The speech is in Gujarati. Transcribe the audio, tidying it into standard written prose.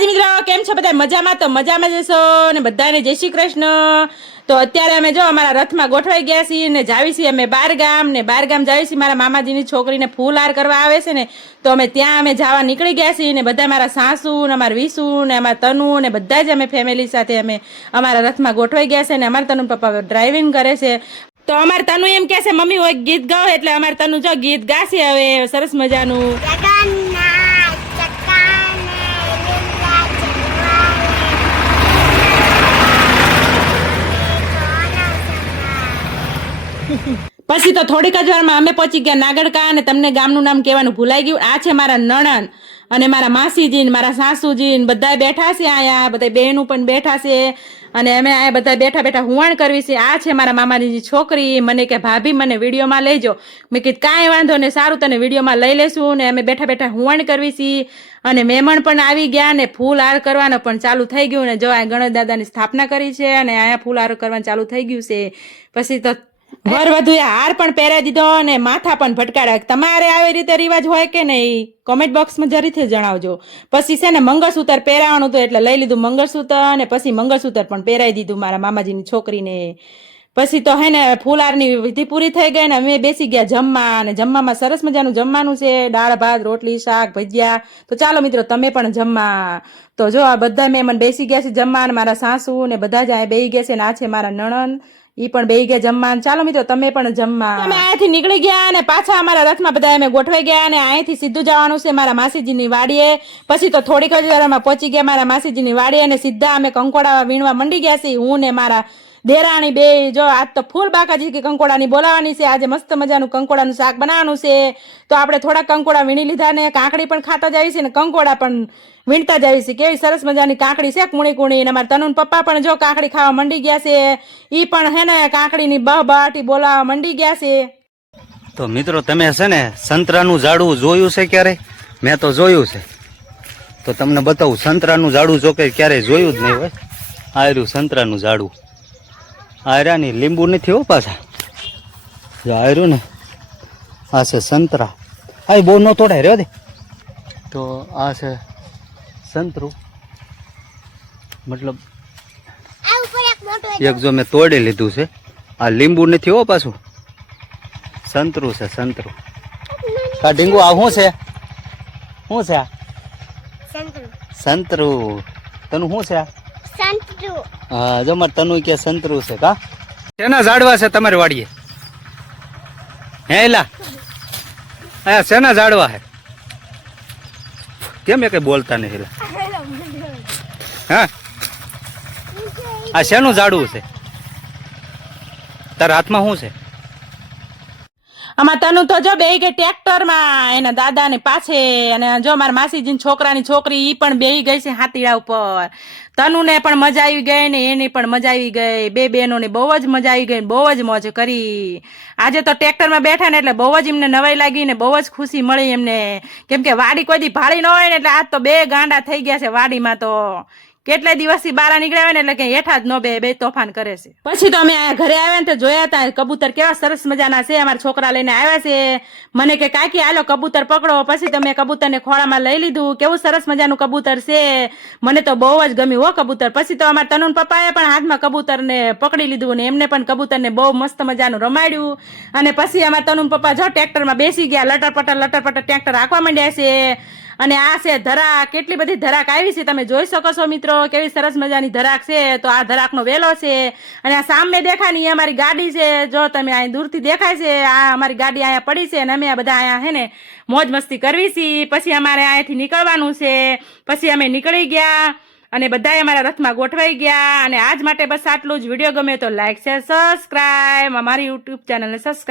માતાજી મિત્રો, કેમ છો બધા? મજામાં? તો મજામાં જશો ને બધાને જય શ્રી કૃષ્ણ। તો અત્યારે અમે જો અમારા રથમાં ગોઠવાઈ ગયા છીએ ને જાવી છીએ અમે બારગામ જાવી છીએ મારા મામાજીની છોકરીને ફૂલ હાર કરવા આવે છે ને, તો અમે ત્યાં અમે જવા નીકળી ગયા છીએ ને બધા મારા સાસુ ને અમારા વિસુ ને અમારા તનુ ને બધા જ અમે ફેમિલી સાથે અમે અમારા રથમાં ગોઠવાઈ ગયા છે ને અમારા તનુ પપ્પા ડ્રાઇવિંગ કરે છે। તો અમાર તનુ એમ કહે છે મમ્મી હોય ગીત ગાઓ, એટલે અમાર તનુ જો ગીત ગાશે હવે સરસ મજાનું। પછી તો થોડીક જ વારમાં અમે પહોંચી ગયા નાગડકા અને તમને ગામનું નામ કહેવાનું ભૂલાઈ ગયું। આ છે મારા નણંદ અને મારા માસીજી ને મારા સાસુજી ને બધા બેઠા છે અહીંયા, બધા બહેનો પણ બેઠા છે અને અમે અહીંયા બધા બેઠા બેઠા હુવાણ કરવી છે। આ છે મારા મામાજીની છોકરી, મને કે ભાભી મને વિડીયોમાં લઈજો। મેં કીધું કાંઈ વાંધો ને, સારું તને વિડીયોમાં લઈ લેશું ને અમે બેઠા બેઠા હુવાણ કરવી છીએ અને મહેમાન પણ આવી ગયા ને ફૂલ હાર કરવાનું પણ ચાલુ થઈ ગયું ને જો આ ગણેશ દાદાની સ્થાપના કરી છે અને અહીંયા ફૂલ હાર કરવાનું ચાલુ થઈ ગયું છે। પછી તો વર વધુએ હાર પણ પહેરાવી દીધો અને માથા પણ ભટકાડ્યા। તમારે આવી રીતે રિવાજ હોય કે નહીં કોમેન્ટ બોક્સમાં જરૂરથી જણાવજો। પછી છે ને મંગળસૂત્ર પહેરાવાનું હતું એટલે લઈ લીધું મંગળસૂત્ર અને પછી મંગળસૂત્ર પણ પહેરાવી દીધું મારા મામાજીની છોકરીને। પછી તો હે ને ફૂલહારની વિધિ પૂરી થઈ ગઈ ને અમે બેસી ગયા જમવા અને જમવામાં સરસ મજાનું જમવાનું છે, દાળ ભાત રોટલી શાક ભજીયા। તો ચાલો મિત્રો તમે પણ જમવા। તો જો આ બધા મહેમાન બેસી ગયા છે જમવા અને મારા સાસુ ને બધા જ આ બેસી ગયા છે ને આ છે મારા નણંદ, ઈ પણ બેહી ગયા જમવા। ચાલો મિત્રો તમે પણ જમવા। અમે અહીંયાથી નીકળી ગયા અને પાછા અમારા રથમાં બધા અમે ગોઠવાઈ ગયા અને અહીંથી સીધું જવાનું છે મારા માસીજીની વાડીએ। પછી તો થોડીક જ વારમાં પહોંચી ગયા મારા માસીજીની વાડીએ અને સીધા અમે કંકોડા વીણવા મંડી ગયા છીએ હું ને મારા દેરાણી બે। જો આજ તો ફૂલ બાકાજી કે કંકોડાની બોલાવાની છે, આજે મસ્ત મજાનું કંકોડાનું શાક બનાવવાનું છે। તો આપણે થોડા કંકોડા વીણી લીધા ને કાકડી પણ ખાતા જાવી છે ને કંકોડા પણ વીણતા જાવી છે। કેવી સરસ મજાની કાકડી છે કુણી કુણી ને અમારા તનુન પપ્પા પણ જો કાકડી ખાવા મંડી ગયા છે, ઈ પણ હે ને કાકડીની બહબાટી બોલાવા મંડી ગયા છે। તો મિત્રો તમે છે ને સંતરાનું ઝાડું જોયું છે ક્યારે? મેં તો જોયું છે, તો તમને બતાવું। સંતરાનું ઝાડું જો કે ક્યારેય જોયું જ નહીં હોય। આ રહ્યું સંતરાનું ઝાડું, આ રહ્યા ની લીંબુ નથી હો પાછા, જો આ રહ્યું ને આ છે સંતરા। આ બહુ ન તોડાય રહ્યો દે। તો આ છે સંતરું, મતલબ એક જો મેં તોડી લીધું છે। આ લીંબુ નથી હો પાછું, સંતરું છે સંતરું। આ ઢીંગુ આ શું છે? શું છે આ? સંતરું। તનું શું છે આ? હા જો મારે તનુ કે સંતરું છે। કા શેના ઝાડવા છે તમારી વાડીએ? હે એલા આ શેના ઝાડવા છે? કેમ એ કઈ બોલતા નહીં એલા? હા આ શેનું ઝાડવું છે? તારા હાથમાં શું છે? આમાં તનુ તો જો બેહી ગઈ ટ્રેક્ટરમાં એના દાદાને પાછે અને જો મારા માસીજીની છોકરાની છોકરી ઈ પણ બેહી ગઈ છે હાથીડા ઉપર। તનુને પણ મજા આવી ગઈ ને એની પણ મજા આવી ગઈ, બે બહેનોને બહુ જ મજા આવી ગઈ, બહુ જ મોજ કરી। આજે તો ટ્રેક્ટરમાં બેઠા ને એટલે બહુ જ એમને નવાઈ લાગી ને બહુ જ ખુશી મળી એમને, કેમ કે વાડી કોઈ દી ભાળી ન હોય ને એટલે આજ તો બે ગાંડા થઈ ગયા છે વાડીમાં। તો કેટલા દિવસથી બહાર નીકળ્યા હોય ને એટલે કે હેઠા જ નો બે તોફાન કરે છે। પછી તો અમે ઘરે આવ્યા ને તો જોયા હતા કબૂતર કેવા સરસ મજાના છે, અમારા છોકરા લઈને આવ્યા છે। મને કે કાકી હાલો કબૂતર પકડો। પછી તો મેં કબૂતરને ખોળામાં લઈ લીધું, કેવું સરસ મજાનું કબૂતર છે, મને તો બહુ જ ગમ્યું હો કબૂતર। પછી તો અમારા તનુન પપ્પાએ પણ હાથમાં કબૂતરને પકડી લીધું ને એમને પણ કબૂતરને બહુ મસ્ત મજાનું રમાડ્યું અને પછી અમારા તનુન પપ્પા જો ટ્રેક્ટરમાં બેસી ગયા, લટરપટર ટ્રેક્ટર હાંકવા માંડ્યા છે। અને આ છે ધરાક, કેટલી બધી ધરાક આવી છે તમે જોઈ શકો છો મિત્રો, કેવી સરસ મજાની ધરાક છે। તો આ ધરાકનો વેલો છે અને આ સામે દેખાય ને એ અમારી ગાડી છે, જો તમે અહીં દૂરથી દેખાય છે આ અમારી ગાડી અહીંયા પડી છે અને અમે આ બધા અહીંયા હે ને મોજ મસ્તી કરવી છે। પછી અમારે અહીંયાથી નીકળવાનું છે, પછી અમે નીકળી ગયા અને બધાએ અમારા રથમાં ગોઠવાઈ ગયા। અને આજ માટે બસ આટલું જ। વિડીયો ગમે તો લાઈક શેર સબસ્ક્રાઈબ, અમારી યુટ્યુબ ચેનલને સબસ્ક્રાઈબ